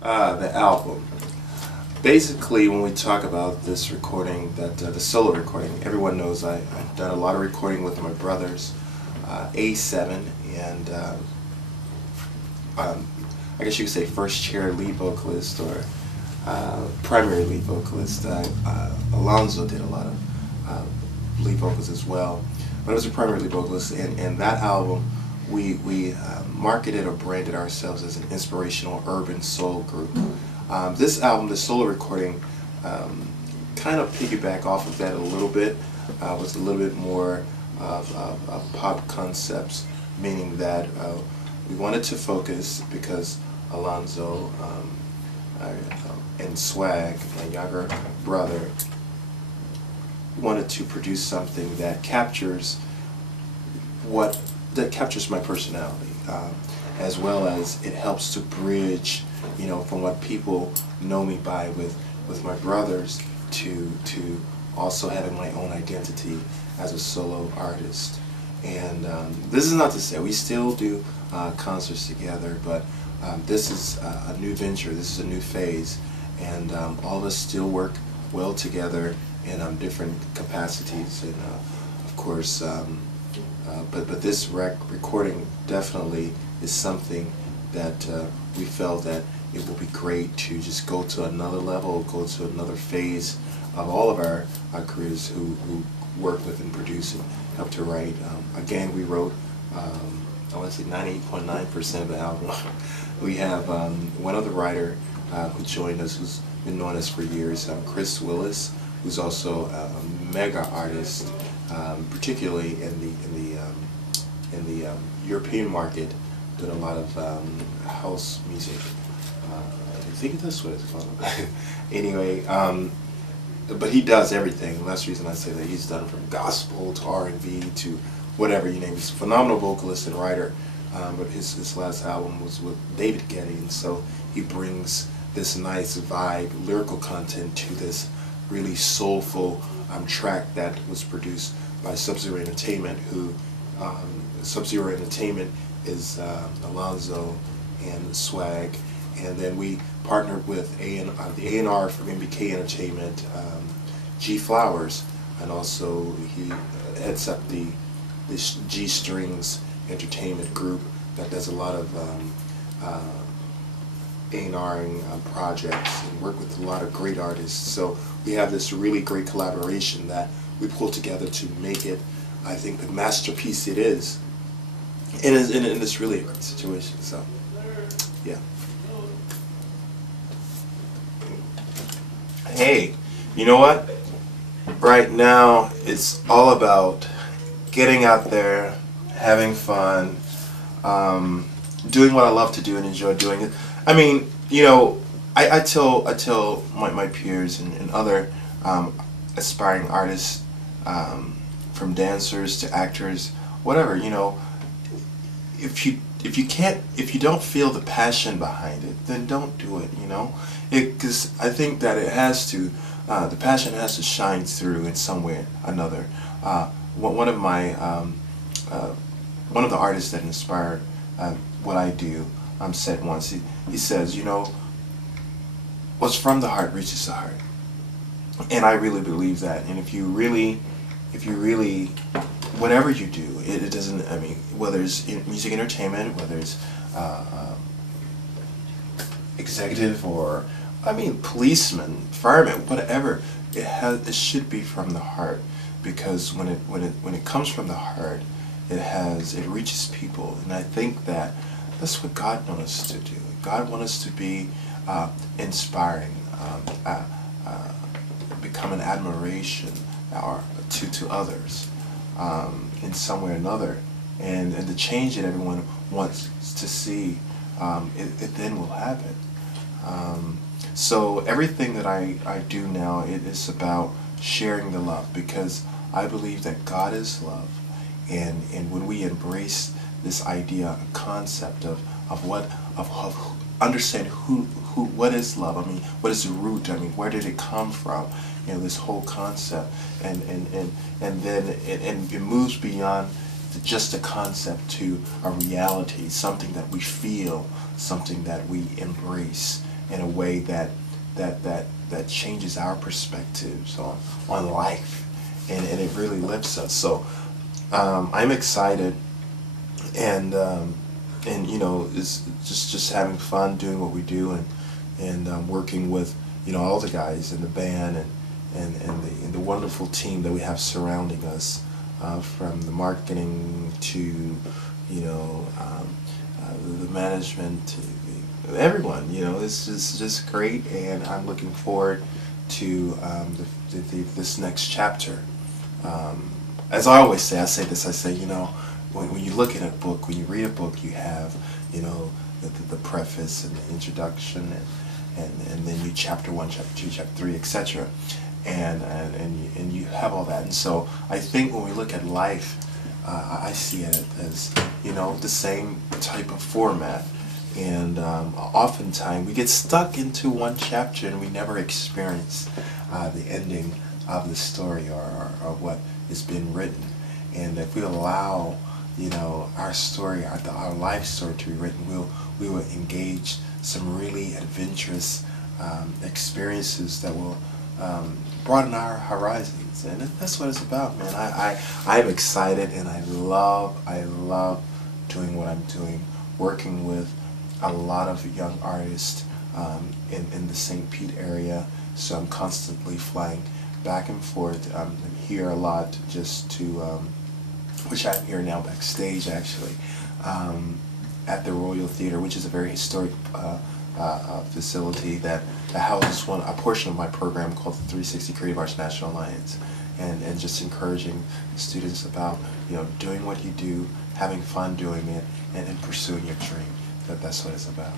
The album. Basically, when we talk about this recording, the solo recording, everyone knows I've done a lot of recording with my brothers, A7, and I guess you could say first chair lead vocalist or primary lead vocalist. Alonzo did a lot of lead vocals as well, but I was a primary lead vocalist, and that album we marketed or branded ourselves as an inspirational urban soul group. This album, the solo recording, kind of piggyback off of that a little bit. Was a little bit more of pop concepts, meaning that we wanted to focus because Alonzo and Swag, my younger brother, wanted to produce something that captures my personality, as well as it helps to bridge, from what people know me by with my brothers to also having my own identity as a solo artist. And this is not to say we still do concerts together, but this is a new venture, this is a new phase, and all of us still work well together in different capacities, and of course, but this recording definitely is something that we felt that it would be great to just go to another level, go to another phase of all of our creators who work with and produce and help to write. Again, we wrote, I want to say 98.9% of the album. We have one other writer who joined us, who's been knowing us for years, Chris Willis, who's also a mega artist, particularly in the European market, doing a lot of house music. I think that's what it's called. Anyway, but he does everything. And that's the reason I say that he's done from gospel to R&B to whatever you name. He's a phenomenal vocalist and writer. But his last album was with David Geddy, and so he brings this nice vibe, lyrical content to this really soulful track that was produced by Sub-Zero Entertainment, who Sub-Zero Entertainment is Alonzo and Swag, and then we partnered with the A&R from MBK Entertainment, G Flowers, and also he heads up the G Strings Entertainment group that does a lot of A&Ring projects and work with a lot of great artists. So we have this really great collaboration that we pulled together to make it, I think, the masterpiece it is. And it's really a great situation. So, yeah. Hey, you know what? Right now, it's all about getting out there, having fun, doing what I love to do and enjoy doing it. I mean, I tell my peers and other aspiring artists, from dancers to actors, whatever, if you don't feel the passion behind it, then don't do it. Because I think that it has to, the passion has to shine through in some way or another. One of the artists that inspired what I do said once, he says, what's from the heart reaches the heart. And I really believe that. And if you really, whatever you do, it doesn't, I mean, whether it's music entertainment, whether it's executive or, policeman, fireman, whatever, it should be from the heart, because when it comes from the heart, it reaches people. And I think that's what God wants us to do. God wants us to be inspiring, become an admiration to others in some way or another, and the change that everyone wants to see, it then will happen. So everything that I do now, it is about sharing the love, because I believe that God is love, and when we embrace this idea, concept of understand what is love. What is the root? Where did it come from? This whole concept, and then it moves beyond just a concept to a reality, something that we feel, something that we embrace, in a way that changes our perspectives on life, and it really lifts us. So I'm excited, and you know, it's just having fun doing what we do, and working with, you know, all the guys in the band, and the wonderful team that we have surrounding us, from the marketing to, you know, the management to everyone. You know, it's just great, and I'm looking forward to this next chapter. As I always say, I say, you know, when you look at a book, when you read a book, you have, you know, the preface and the introduction, and then you chapter 1, chapter 2, chapter 3, etc. And you have all that. And so I think when we look at life, I see it as, you know, the same type of format. And oftentimes we get stuck into one chapter and we never experience the ending of the story, or what is being written. And if we allow, you know, our story, our life story to be written, we will engage some really adventurous experiences that will broaden our horizons. And that's what it's about, man. I'm excited, and I love doing what I'm doing, working with a lot of young artists in the St. Pete area. So I'm constantly flying back and forth. I'm here a lot just to, which I'm here now backstage actually, at the Royal Theater, which is a very historic facility that houses a portion of my program called the 360 Creative Arts National Alliance, and just encouraging students about, you know, doing what you do, having fun doing it, and pursuing your dream. That's what it's about.